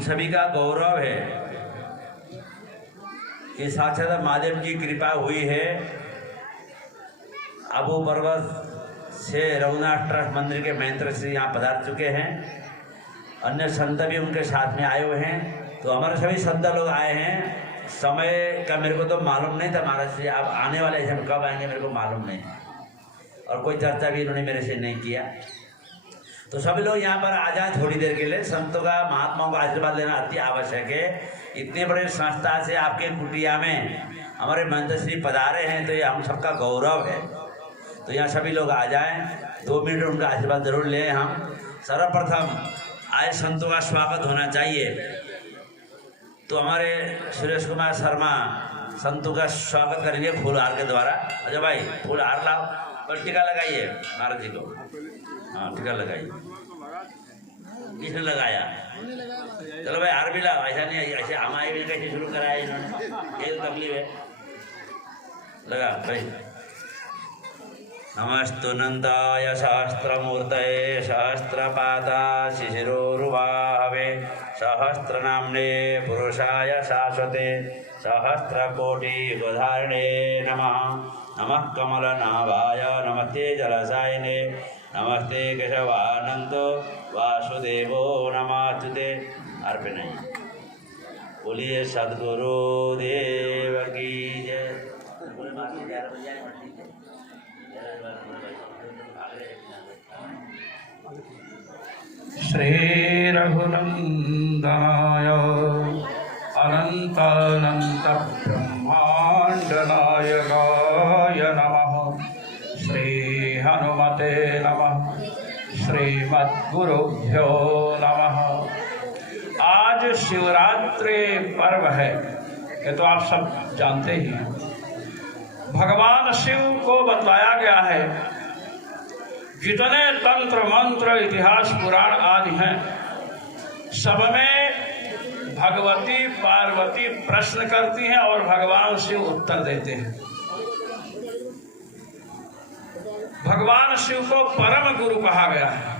सभी का गौरव है कि साक्षात महादेव की कृपा हुई है। आबू पर्वत से रघुनाथ ट्रस्ट मंदिर के मंत्र से यहाँ पधार चुके हैं। अन्य संत भी उनके साथ में आए हुए हैं। तो हमारे सभी संत लोग आए हैं। समय का मेरे को तो मालूम नहीं था महाराज से, आप आने वाले हैं, कब आएंगे मेरे को मालूम नहीं, और कोई चर्चा भी इन्होंने मेरे से नहीं किया। तो सभी लोग यहाँ पर आ जाए थोड़ी देर के लिए। संतों का, महात्माओं का आशीर्वाद लेना अति आवश्यक है। इतने बड़े संस्था से आपके कुटिया में हमारे मंत्री पधारे हैं, तो ये हम सबका गौरव है। तो यहाँ सभी लोग आ जाएं, 2 मिनट उनका आशीर्वाद जरूर लें। हम सर्वप्रथम आए संतों का स्वागत होना चाहिए। तो हमारे सुरेश कुमार शर्मा संतों का स्वागत करेंगे फूल हार के द्वारा। अच्छा भाई, फूल हार लाओ और टीका लगाइए महाराज जी को। हाँ, टीका लगाइए। किसने लगाया? चलो भाई, हार भी लाओ। ऐसा नहीं, ऐसे हमारे भी कैसे शुरू कराया इन्होंने, ये तो तकलीफ है। लगा भाई। नमस्तु नंदाय सहस्त्रमूर्तये सहस्त्रपादा शिशिरोरुवाहवे सहस्रनाम्ने पुरुषाय शाश्वते सहस्रकोटिगोधारिणे नमः। नमः कमलनाभाय नमस्ते जलसायिने नमस्ते केशवानंद वासुदेवो नमस्ते। अर्पण नहीं। बोलिए सद्गुरु देव की जय। श्री रघुनंदनाय अनंतानंत ब्रह्मांड नायकाय नमः। श्री हनुमते नमः। श्रीमद्गुरुभ्यो नमः। आज शिवरात्रि पर्व है, ये तो आप सब जानते ही हैं। भगवान शिव को बतलाया गया है, जितने तंत्र मंत्र इतिहास पुराण आदि हैं, सब में भगवती पार्वती प्रश्न करती हैं और भगवान शिव उत्तर देते हैं। भगवान शिव को परम गुरु कहा गया है।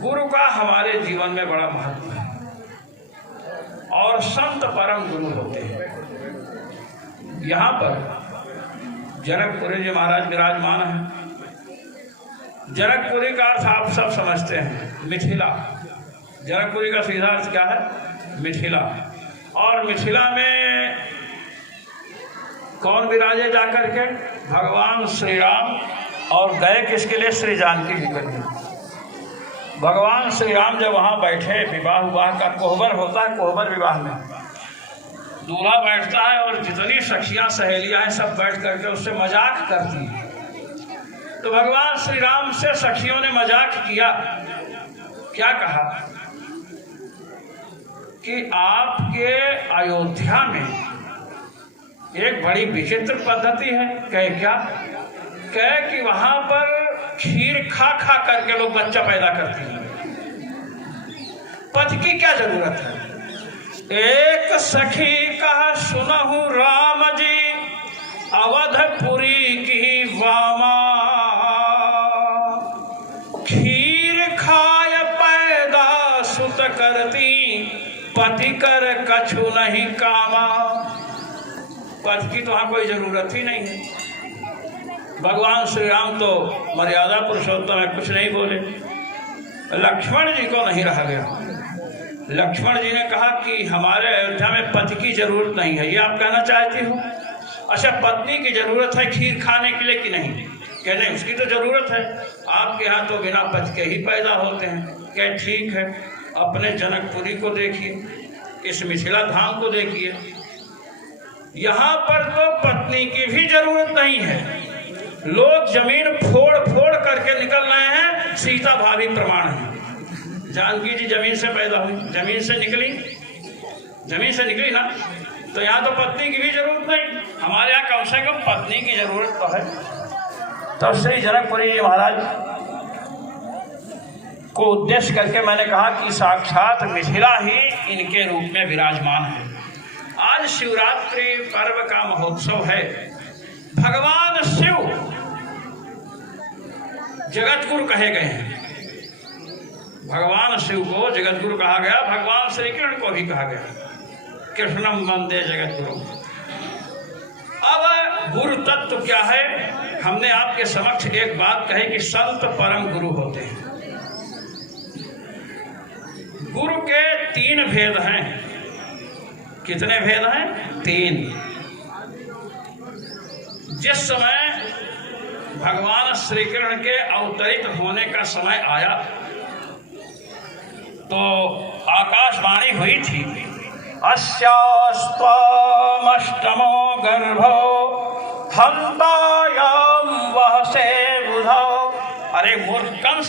गुरु का हमारे जीवन में बड़ा महत्व है और संत परम गुरु होते हैं। यहाँ पर जनकपुरी जी महाराज विराजमान है। जनकपुरी का अर्थ आप सब समझते हैं, मिथिला। जनकपुरी का सीधा अर्थ क्या है? मिथिला। और मिथिला में कौन विराजे जाकर के? भगवान श्री राम। और गए किसके लिए? श्री जानकी जी के लिए। भगवान श्री राम जब वहाँ बैठे, विवाह का कोहबर होता है, कोहबर विवाह में दूल्हा बैठता है और जितनी सखियां सहेलियां हैं सब बैठ करके उससे मजाक करती हैं। तो भगवान श्री राम से सखियों ने मजाक किया। क्या कहा कि आपके अयोध्या में एक बड़ी विचित्र पद्धति है। कहे क्या? कहे कि वहां पर खीर खा खा करके लोग बच्चा पैदा करते हैं। पति की क्या जरूरत है? एक सखी कहा सुनहु राम जी अवधपुरी की वामा। खीर खाय पैदा सुत करती पति कर कछु नहीं कामा। पति की तो वहां कोई जरूरत ही नहीं है। भगवान श्री राम तो मर्यादा पुरुषोत्तम है, कुछ नहीं बोले। लक्ष्मण जी को नहीं रहा गया। लक्ष्मण जी ने कहा कि हमारे अयोध्या में पति की जरूरत नहीं है, ये आप कहना चाहती हो? अच्छा, पत्नी की जरूरत है खीर खाने के लिए कि नहीं? कहने उसकी तो जरूरत है। आपके यहाँ तो बिना पति के ही पैदा होते हैं। क्या ठीक है, अपने जनकपुरी को देखिए, इस मिथिला धाम को देखिए, यहाँ पर तो पत्नी की भी जरूरत नहीं है। लोग जमीन फोड़ फोड़ करके निकल रहे हैं। सीता भाभी प्रमाण है। जानकी जी जमीन से पैदा हुई, जमीन से निकली ना। तो यहाँ तो पत्नी की भी जरूरत नहीं। हमारे यहाँ कम से कम पत्नी की जरूरत तो है। तो श्री जनकपुरी जी महाराज को उद्देश्य करके मैंने कहा कि साक्षात मिथिला ही इनके रूप में विराजमान है। आज शिवरात्रि पर्व का महोत्सव है। भगवान शिव जगत गुरु कहे गए हैं। भगवान शिव को जगत गुरु कहा गया, भगवान श्री कृष्ण को भी कहा गया, कृष्णम वंदे जगत गुरु। अब गुरु तत्व क्या है? हमने आपके समक्ष एक बात कही कि संत परम गुरु होते हैं। गुरु के 3 भेद हैं। कितने भेद हैं? 3। जिस समय भगवान श्री कृष्ण के अवतरित होने का समय आया तो आकाशवाणी हुई थी, अस्यास्त्वमष्टमो गर्भो हन्तायाम वहसे बुधो। अरे मूर्ख कंस,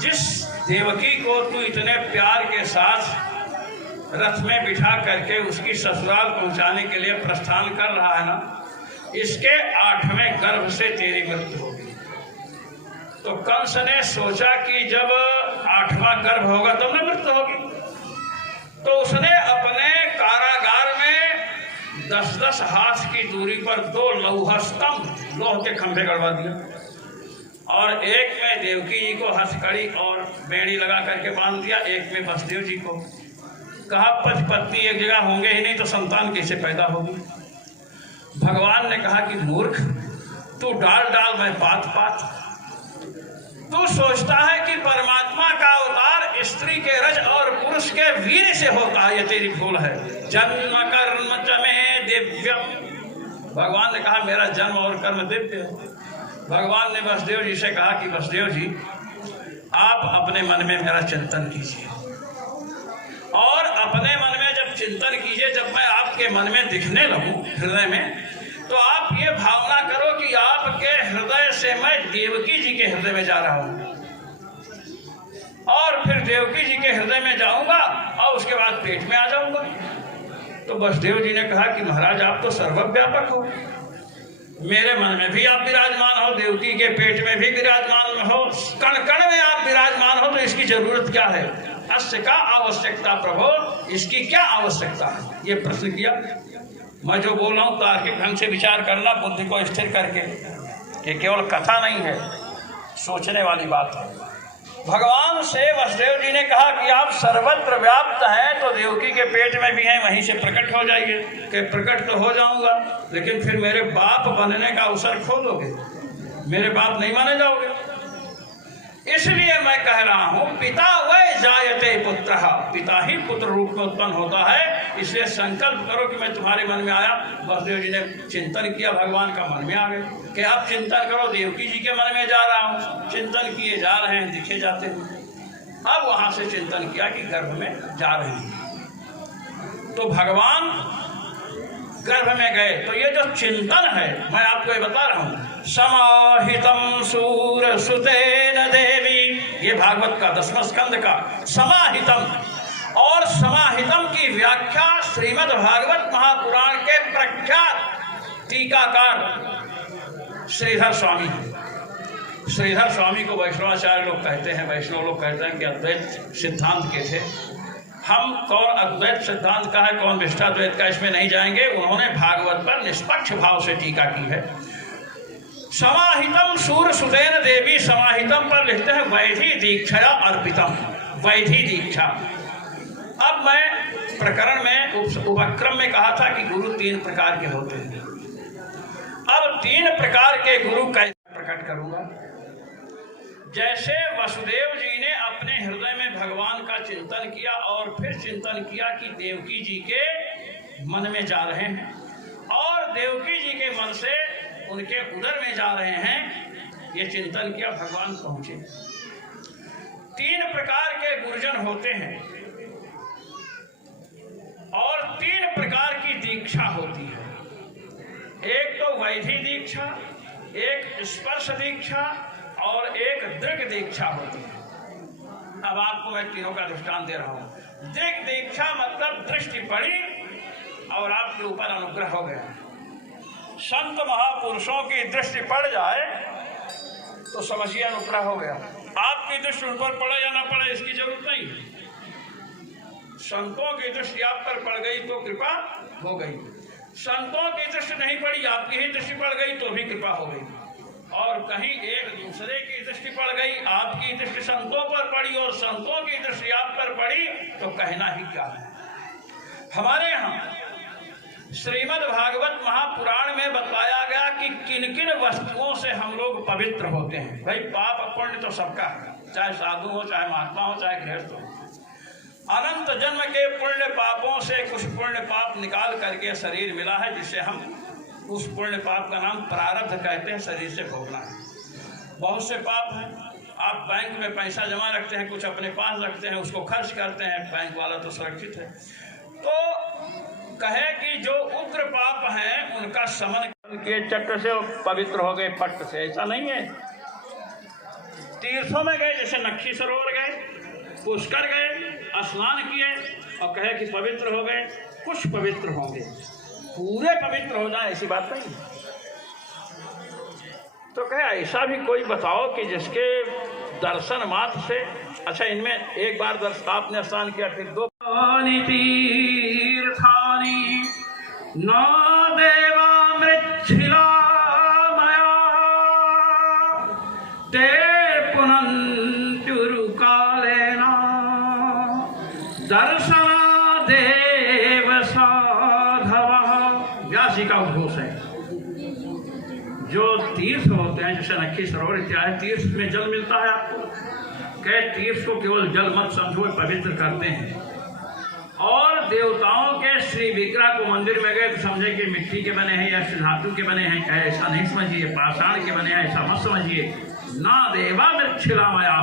जिस देवकी को तू इतने प्यार के साथ रथ में बिठा करके उसकी ससुराल पहुंचाने के लिए प्रस्थान कर रहा है ना, इसके 8वें गर्भ से तेरी मृत्यु होगी। तो कंस ने सोचा कि जब 8वां गर्भ होगा तब न मृत्यु होगी, तो उसने अपने कारागार में 10-10 हाथ की दूरी पर 2 लौह स्तंभ, लोह के खंभे गड़वा दिया, और एक में देवकी जी को हथकड़ी और बेड़ी लगा करके बांध दिया, एक में वसुदेव जी को। कहा पति पत्नी एक जगह होंगे ही नहीं तो संतान कैसे पैदा होगी? भगवान ने कहा कि मूर्ख, तू डाल डाल मैं पात पात। तू सोचता है कि परमात्मा का अवतार स्त्री के रज और पुरुष के वीर से होता है, ये तेरी भूल है। जन्म कर्म च मे दिव्यम। भगवान ने कहा मेरा जन्म और कर्म दिव्य है। भगवान ने वसुदेव जी से कहा कि वसुदेव जी, आप अपने मन में मेरा चिंतन कीजिए, और अपने मन में जब चिंतन कीजिए, जब मैं आपके मन में दिखने लगूं हृदय में, तो आप ये भावना करो कि आपके हृदय से मैं देवकी जी के हृदय में जा रहा हूं, और फिर देवकी जी के हृदय में जाऊंगा और उसके बाद पेट में आ जाऊंगा। तो वसुदेव जी ने कहा कि महाराज आप तो सर्वव्यापक हो, मेरे मन में भी आप विराजमान हो, देवकी के पेट में भी विराजमान हो, कण कण में आप विराजमान हो, तो इसकी जरूरत क्या है? अस्य का आवश्यकता प्रभु, इसकी क्या आवश्यकता है? ये प्रश्न किया। मैं जो बोल रहा हूँ तार्किक ढंग से विचार करना, बुद्धि को स्थिर करके, ये केवल कथा नहीं है, सोचने वाली बात है। भगवान से वसुदेव जी ने कहा कि आप सर्वत्र व्याप्त हैं, तो देवकी के पेट में भी हैं, वहीं से प्रकट हो जाइए। कि प्रकट तो हो जाऊंगा, लेकिन फिर मेरे बाप बनने का अवसर खो दोगे, मेरे बाप नहीं माने जाओगे। इसलिए मैं कह रहा हूं, पिता वै जायते पुत्र, पिता ही पुत्र रूप में उत्पन्न होता है। इसलिए संकल्प करो कि मैं तुम्हारे मन में आया। वसुदेव जी ने चिंतन किया, भगवान का मन में आ गए कि आप चिंतन करो, देवकी जी के मन में जा रहा हूं। चिंतन किए जा रहे हैं, दिखे जाते हैं। अब वहां से चिंतन किया कि गर्भ में जा रहे हैं, तो भगवान गर्भ में गए। तो ये जो चिंतन है, मैं आपको ये बता रहा हूं, समाहितम सूर सुतेन देवी, ये भागवत का 10वां स्कंद का समाहितम। और समाहितम की व्याख्या श्रीमद् भागवत महापुराण के प्रख्यात टीकाकार श्रीधर स्वामी, श्रीधर स्वामी को वैष्णवाचार्य लोग कहते हैं, वैष्णव लोग कहते हैं कि अद्वैत सिद्धांत के थे। हम कौन अद्वैत सिद्धांत का है, कौन विशिष्टाद्वैत का, इसमें नहीं जाएंगे। उन्होंने भागवत पर निष्पक्ष भाव से टीका की है। समाहितम सूर सुतेन देवी, समाहितम पर लिखते हैं वैधि दीक्षया अर्पितम, वैधि दीक्षा। अब मैं प्रकरण में उपक्रम में कहा था कि गुरु 3 प्रकार के होते हैं। अब 3 प्रकार के गुरु कैसे प्रकट करूंगा? जैसे वसुदेव जी ने अपने हृदय में भगवान का चिंतन किया, और फिर चिंतन किया कि देवकी जी के मन में जा रहे हैं, और देवकी जी के मन से उनके उदर में जा रहे हैं, ये चिंतन किया, भगवान पहुंचे। 3 प्रकार के गुरुजन होते हैं, और 3 प्रकार की दीक्षा होती है। एक तो वैधि दीक्षा, एक स्पर्श दीक्षा, और एक दृग दीक्षा होती है। अब आपको मैं तीनों का दृष्टांत दे रहा हूं। दृग दीक्षा मतलब दृष्टि पड़ी और आपके ऊपर अनुग्रह हो गया। संत महापुरुषों की दृष्टि पड़ जाए तो समझिए अनुग्रह हो गया। आपकी दृष्टि उन पर पड़े या ना पड़े इसकी जरूरत नहीं। संतों की दृष्टि आप पर पड़ गई तो कृपा हो गई, संतों की दृष्टि नहीं पड़ी, आपकी ही दृष्टि पड़ गई तो भी कृपा हो गई। और कहीं एक दूसरे की दृष्टि पड़ गई, आपकी दृष्टि संतों पर पड़ी और संतों की दृष्टि आप पर पड़ी, तो कहना ही क्या है। हमारे यहाँ श्रीमद् भागवत महापुराण में बताया गया कि किन किन वस्तुओं से हम लोग पवित्र होते हैं। भाई पाप पुण्य तो सबका है, चाहे साधु हो, चाहे महात्मा हो, चाहे गृहस्थ हो। अनंत जन्म के पुण्य पापों से कुछ पुण्य पाप निकाल करके शरीर मिला है, जिसे हम उस पुण्य पाप का नाम प्रारब्ध कहते हैं, शरीर से भोगना है। बहुत से पाप हैं, आप बैंक में पैसा जमा रखते हैं, कुछ अपने पास रखते हैं, उसको खर्च करते हैं, बैंक वाला तो सुरक्षित है। तो कहे कि जो उग्र पाप हैं उनका शमन के चक्र से पवित्र हो गए, पट्ट से। ऐसा नहीं है। तीर्थों में गए, जैसे नक्खी सरोवर गए, पुष्कर गए, स्नान किए और कहे कि पवित्र हो गए, कुछ पवित्र होंगे, पूरे पवित्र हो जाए ऐसी बात नहीं। तो कहे ऐसा भी कोई बताओ कि जिसके दर्शन मात्र से, अच्छा इनमें एक बार आपने स्नान किया, फिर दो तीर्थानि न देवामृच्छिला मया ते पुनन्त्युरुकालेन दर्शनादेव साधवः। व्यास जी का उद्घोष है। जो तीर्थ होते हैं, जैसे नक्खी सरोवर इत्यादि तीर्थ में जल मिलता है आपको, कहे तीर्थ को केवल जल मत समझो, पवित्र करते हैं। और देवताओं के श्री विग्रह को मंदिर में गए तो समझे कि मिट्टी के बने हैं या धातु के बने हैं, ऐसा नहीं समझिए। पाषाण के बने हैं ऐसा मत समझिए। ना देवा मृच्छिलामया,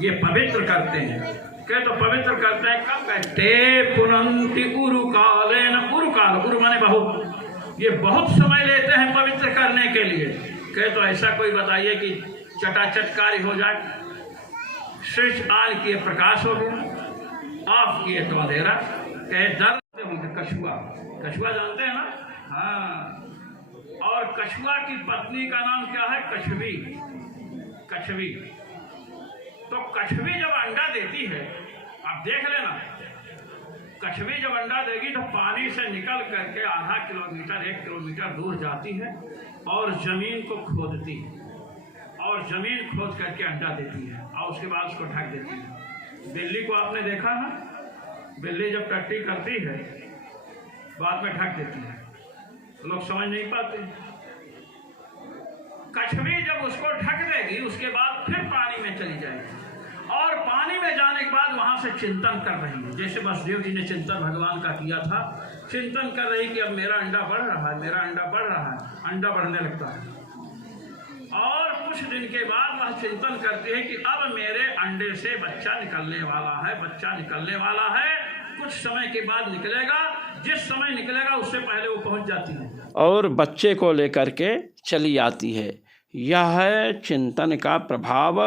ये पवित्र करते हैं। कहे तो पवित्र करते हैं कब? कहते पुनन्ति उरुकालेन। उरुकाल, उरु माने बहुत, ये बहुत समय लेते हैं पवित्र करने के लिए। कहे तो ऐसा कोई बताइए कि चटाचट कार्य हो जाए। स्विच ऑन किए प्रकाश हो गया, ऑफ किए तो अंधेरा। कहे दर्द होंगे। कछुआ, कछुआ जानते हैं ना? हाँ। और कछुआ की पत्नी का नाम क्या है? कछवी। कछवी। तो कछवी जब अंडा देती है, आप देख लेना, कछवी जब अंडा देगी तो पानी से निकल करके आधा किलोमीटर 1 किलोमीटर दूर जाती है और जमीन को खोदती है और जमीन खोद करके अंडा देती है और उसके बाद उसको ढक देती है। बिल्ली को आपने देखा ना, बिल्ली जब टट्टी करती है बाद में ढक देती है, लोग समझ नहीं पाते। कछवी जब उसको ढक देगी उसके बाद फिर पानी में चली जाएगी और पानी में जाने के बाद वहां से चिंतन कर रही है। जैसे वसुदेव जी ने चिंतन भगवान का किया था, चिंतन कर रही कि अब मेरा अंडा बढ़ रहा है, मेरा अंडा बढ़ रहा है, अंडा बढ़ने लगता है। और कुछ दिन के बाद वह चिंतन करती है कि अब मेरे अंडे से बच्चा निकलने वाला है, बच्चा निकलने वाला है, कुछ समय के बाद निकलेगा। जिस समय निकलेगा उससे पहले वो पहुंच जाती है और बच्चे को लेकर के चली आती है। यह है चिंतन का प्रभाव।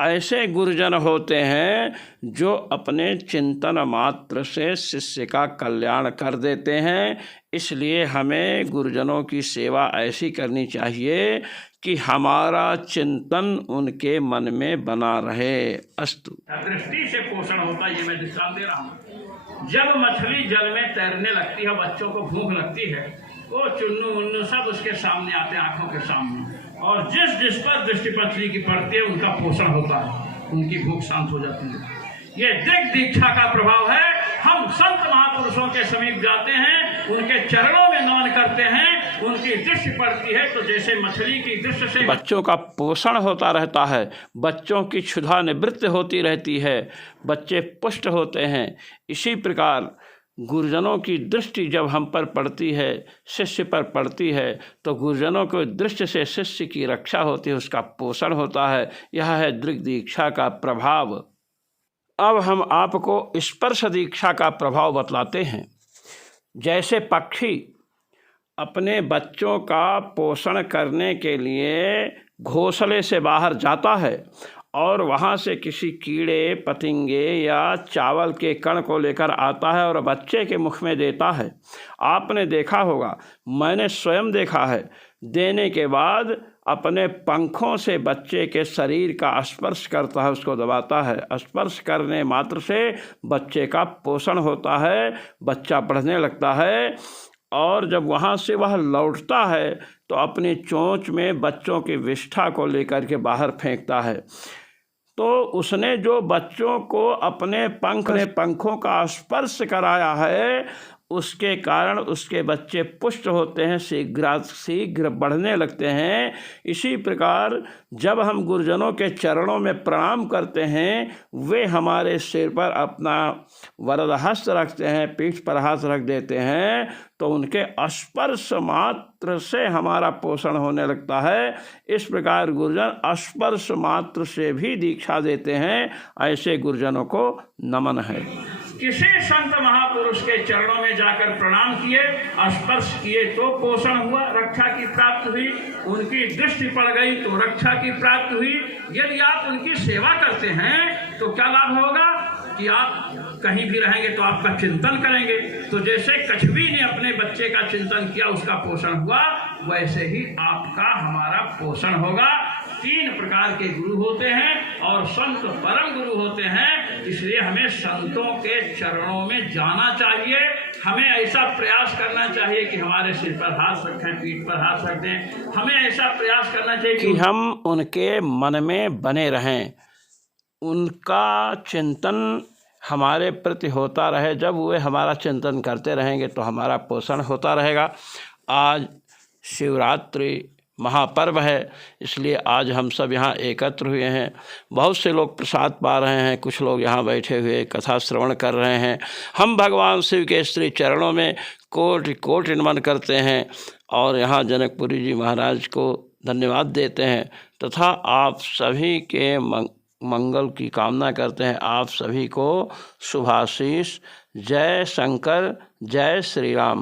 ऐसे गुरुजन होते हैं जो अपने चिंतन मात्र से शिष्य का कल्याण कर देते हैं। इसलिए हमें गुरुजनों की सेवा ऐसी करनी चाहिए कि हमारा चिंतन उनके मन में बना रहे। अस्तु। दृष्टि से पोषण होता है, ये मैं दृष्टांत दे रहा हूँ। जब मछली जल में तैरने लगती है, बच्चों को भूख लगती है, वो चुन्नू मुन्नू सब उसके सामने आते हैं, आंखों के सामने, और जिस पर दृष्टि पथरी की पड़ती है उनका पोषण होता है, उनकी भूख शांत हो जाती है। ये दिग् दीक्षा का प्रभाव है। हम संत महापुरुषों के समीप जाते हैं, उनके चरणों में नमन करते हैं, उनकी दृष्टि पड़ती है तो जैसे मछली की दृष्टि से बच्चों का पोषण होता रहता है, बच्चों की क्षुधा निवृत्त होती रहती है, बच्चे पुष्ट होते हैं। इसी प्रकार गुरुजनों की दृष्टि जब हम पर पड़ती है, शिष्य पर पड़ती है, तो गुरुजनों की दृष्टि से शिष्य की रक्षा होती है, उसका पोषण होता है। यह है दृग् दीक्षा का प्रभाव। अब हम आपको स्पर्श दीक्षा का प्रभाव बतलाते हैं। जैसे पक्षी अपने बच्चों का पोषण करने के लिए घोंसले से बाहर जाता है और वहाँ से किसी कीड़े पतंगे या चावल के कण को लेकर आता है और बच्चे के मुख में देता है। आपने देखा होगा, मैंने स्वयं देखा है, देने के बाद अपने पंखों से बच्चे के शरीर का स्पर्श करता है, उसको दबाता है। स्पर्श करने मात्र से बच्चे का पोषण होता है, बच्चा बढ़ने लगता है और जब वहाँ से वह लौटता है तो अपनी चोंच में बच्चों की विष्ठा को लेकर के बाहर फेंकता है। तो उसने जो बच्चों को अपने पंखों का स्पर्श कराया है, उसके कारण उसके बच्चे पुष्ट होते हैं, शीघ्र बढ़ने लगते हैं। इसी प्रकार जब हम गुरुजनों के चरणों में प्रणाम करते हैं, वे हमारे सिर पर अपना वरद हस्त रखते हैं, पीठ पर हाथ रख देते हैं, तो उनके स्पर्श मात्र से हमारा पोषण होने लगता है। इस प्रकार गुरुजन स्पर्श मात्र से भी दीक्षा देते हैं। ऐसे गुरुजनों को नमन है। किसी संत महापुरुष के चरणों में जाकर प्रणाम किए, स्पर्श किए तो पोषण हुआ, रक्षा की प्राप्ति हुई। उनकी दृष्टि पड़ गई तो रक्षा की प्राप्ति हुई। यदि आप उनकी सेवा करते हैं तो क्या लाभ होगा कि आप कहीं भी रहेंगे तो आपका चिंतन करेंगे। तो जैसे कछुवी ने अपने बच्चे का चिंतन किया, उसका पोषण हुआ, वैसे ही आपका हमारा पोषण होगा। 3 प्रकार के गुरु होते हैं और संत परम गुरु होते हैं। इसलिए हमें संतों के चरणों में जाना चाहिए। हमें ऐसा प्रयास करना चाहिए कि हमारे सिर पर हाथ रखें, पीठ पर हाथ रख दें। हमें ऐसा प्रयास करना चाहिए कि हम उनके मन में बने रहें, उनका चिंतन हमारे प्रति होता रहे। जब वे हमारा चिंतन करते रहेंगे तो हमारा पोषण होता रहेगा। आज शिवरात्रि महापर्व है, इसलिए आज हम सब यहाँ एकत्र हुए हैं। बहुत से लोग प्रसाद पा रहे हैं, कुछ लोग यहाँ बैठे हुए कथा श्रवण कर रहे हैं। हम भगवान शिव के श्री चरणों में कोटि कोटि नमन करते हैं और यहाँ जनकपुरी जी महाराज को धन्यवाद देते हैं तथा आप सभी के मंगल की कामना करते हैं। आप सभी को शुभाशीष। जय शंकर, जय श्री राम।